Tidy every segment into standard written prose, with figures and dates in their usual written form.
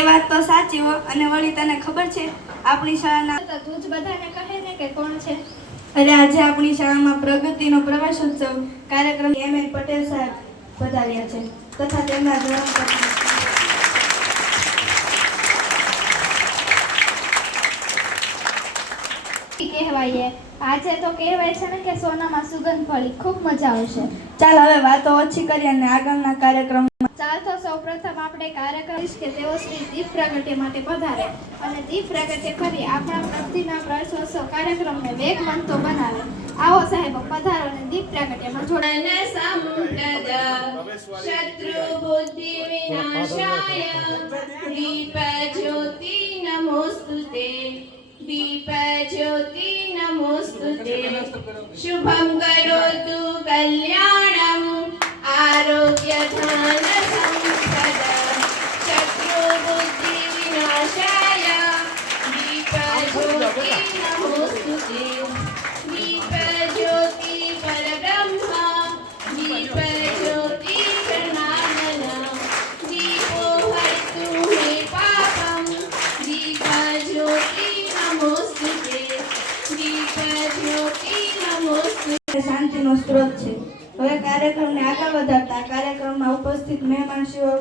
એ વાત તો સાચી હો. અને વળી તને ખબર છે આપણી શાળાના તું જ બધાને કહે ને કે કોણ છે. અરે આજે આપણી શાળામાં પ્રગતિનો પ્રવેશોત્સવ કાર્યક્રમ એમ.એન. પટેલ સાહેબ પધાર્યા છે તથા તેમના ધર્મપત્ની કહેવાય. આજે તો કહેવાય છે ને કે સોનામાં સુગંધ ભળી ખૂબ મજા આવશે. ચાલ હવે વાતો ઓછી કરી અને આગળના કાર્યક્રમ. ચાલ તો સૌપ્રથમ આપણે કાર્યક્રમ કે તેઓ શ્રી દીપ પ્રાગટ્ય માટે પધારે અને દીપ પ્રાગટ્ય કરી આપણા પ્રગતિના પ્રવેશોત્સવ કાર્યક્રમને વેગવંતો બનાવે. આવો સાહેબ પધારો અને દીપ પ્રાગટ્યમાં જોડાય. શત્રુ બુદ્ધિ વિનાશાય દીપ જ્યોતિ નમોસ્તુતે દીપ જ્યોતિ નમોસ્તુતે શુભમ કરોતુ કલ્યાણમ આરોગ્ય ધન સંપદ શત્રુ બુદ્ધિ વિનાશાય દીપ જ્યોતિ નમોસ્તુતે દીપ જ્યોતિ પરબ્રહ્મ દીપ જ્યોતિ પ્રણામન દીપો હરતુ મે પાપમ દીપ જ્યોતિ નમોસ્તુતે દીપ જ્યોતિ નમોસ્તુતે શાંતિનો સ્ત્રોત છે. હવે કાર્યક્રમને આગળ વધારતા કાર્યક્રમમાં ઉપસ્થિત મહેમાનશ્રીઓ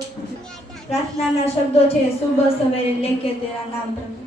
પ્રાર્થનાના શબ્દો છે. સુબહ સવેરે લેકે તેરા નામ પ્રભુ.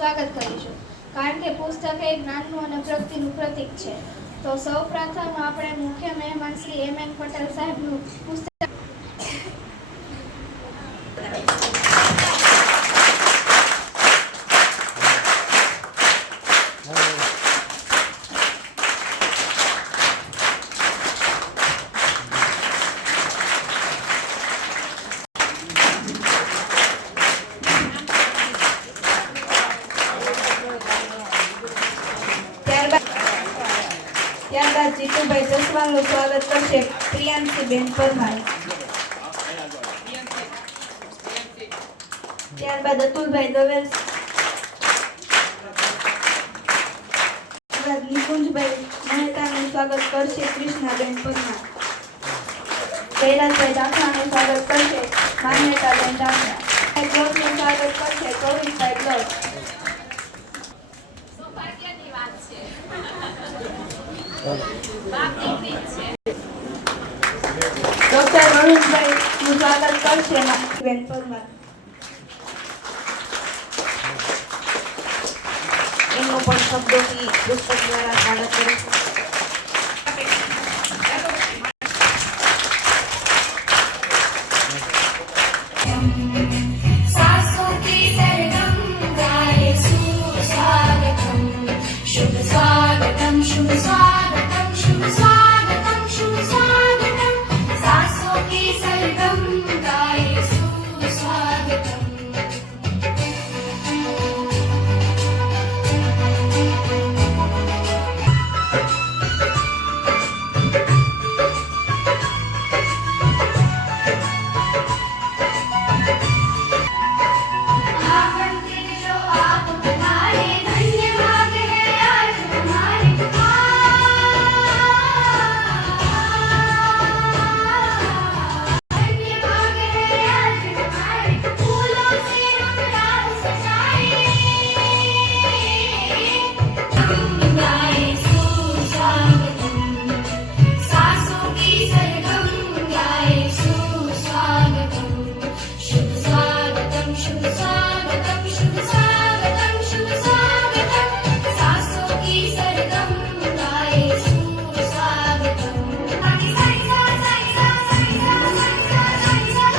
સ્વાગત કરીશું કારણ કે પુસ્તક એ જ્ઞાનનું અને પ્રગતિનું પ્રતીક છે. તો સૌપ્રથમ આપણે મુખ્ય મહેમાન શ્રી એમ.એન. પટેલ સાહેબનું પુસ્તક ત્યારબાદ જીતુભાઈ જસવાલનું સ્વાગત કરશે પ્રિયાંશીબેન પરમાર. ત્યારબાદ અતુલભાઈ દવે નિકુંજભાઈ મહેતાનું સ્વાગત કરશે કૃષ્ણાબેન પરમાર. કૈલાસભાઈ દાખલાનું સ્વાગત કરશે માન્યતાબેન દાખલા. બ્લોકનું સ્વાગત કરશે ગોવિંદભાઈ બ્લોક. સૌભાગ્યની વાત છે. ડોક્ટર વરુણભાઈ નું સ્વાગત કરશે બેન પરમાર. પણ શબ્દોથી પુસ્તક દ્વારા સ્વાગત કરું છું. सासों की सरगम गाए सुस्वागतम शुभ स्वागतम शुभ स्वागतम शुभ स्वागतम शुभ स्वागतम सासों की सरगम गाए सुस्वागतम आंगन के जो आप पधारे धन्य भाग है आज हमारे धन्य भाग है आज हमारे फूलों से हम राह सजाए हम गाए सुस्वागतम सासों की सरगम गाए सुस्वागतम शुभ स्वागतम शुभ स्वागतम शुभ स्वागतम शुभ स्वागतम सासों की सरगम गाए सुस्वागतम साई साई साई साई साई साई साई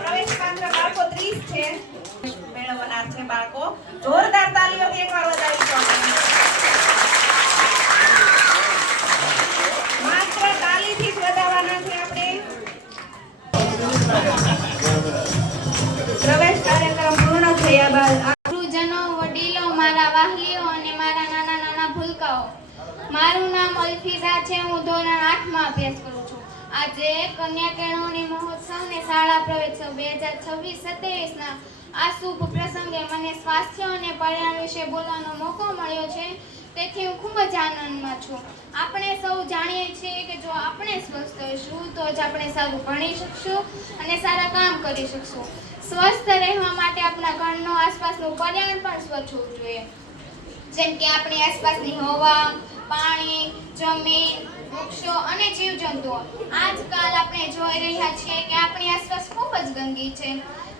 પ્રવેશ પાત્ર બાળકો 30 છે. મેળવનાર છે બાળકો. જોરદાર તાલીઓથી એકવાર વધાવીશું આપણે. માત્ર તાલીથી જ વધાવવાના છે આપણે. પ્રવેશ કાર્યક્રમ પૂર્ણ થયા બાદ ગુરુજનો, વડીલો, મારા વાહલીઓ અને મારા નાના નાના ભૂલકાઓ, મારું નામ અલ્ફિઝા છે. હું ધોરણ 8 માં અભ્યાસ કરું છું. આજે કન્યા કેળવણી મહોત્સવ ને શાળા પ્રવેશોત્સવ 2026-27 ના આ શુભ પ્રસંગે મને સ્વાસ્થ્ય અને પર્યાવરણ વિશે બોલવાનો મોકો મળ્યો છે. તેથી હું ખૂબ જ આનંદમાં છું. આપણે સૌ જાણીએ છીએ કે જો આપણે સ્વસ્થ હોઈશું તો જ આપણે સારું ભણી શકશું અને સારા કામ કરી શકશું. સ્વસ્થ રહેવા માટે આપણા ઘરનો આસપાસનું પર્યાવરણ પણ સ્વચ્છ હોવું જોઈએ. જેમ કે આપણી આસપાસની હવા, પાણી, જમીન, વૃક્ષો અને જીવજંતુઓ. આજકાલ આપણે જોઈ રહ્યા છીએ કે આપણી આસપાસ ખૂબ જ ગંદકી છે.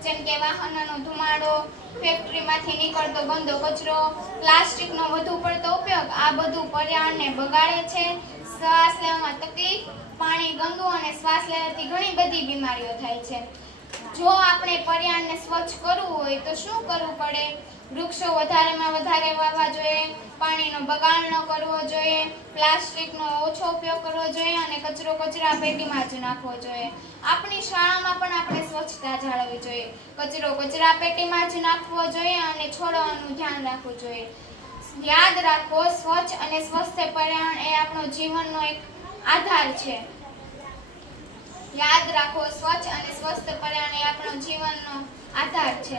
જેમ કે વાહનોનો ધુમાડો, ફેક્ટરીમાંથી નીકળતો ગંદો કચરો, પ્લાસ્ટિકનો વધુ પડતો ઉપયોગ, આ બધું પર્યાવરણને બગાડે છે. શ્વાસ લેવામાં તકલીફ, પાણી ગંદુ અને શ્વાસ લેવાથી ઘણી બધી બીમારીઓ થાય છે. જો આપણે પર્યાવરણને સ્વચ્છ કરવું હોય તો શું કરવું પડે? વૃક્ષો વધારેમાં વધારે વાવવા જોઈએ, પાણીનો બગાડ ન કરવો જોઈએ, પ્લાસ્ટિકનો ઓછો ઉપયોગ કરવો જોઈએ અને કચરો કચરા પેટીમાં જ નાખવો જોઈએ. આપણી શાળામાં પણ આપણે સ્વચ્છતા જાળવવી જોઈએ. કચરો કચરા પેટીમાં જ નાખવો જોઈએ અને છોડવાનું ધ્યાન રાખવું જોઈએ. યાદ રાખો, સ્વચ્છ અને સ્વસ્થ પર્યાવરણ એ આપણો જીવનનો એક આધાર છે. યાદ રાખો, સ્વચ્છ અને સ્વસ્થ પર્યાવરણ એ આપણો જીવનનો આધાર છે.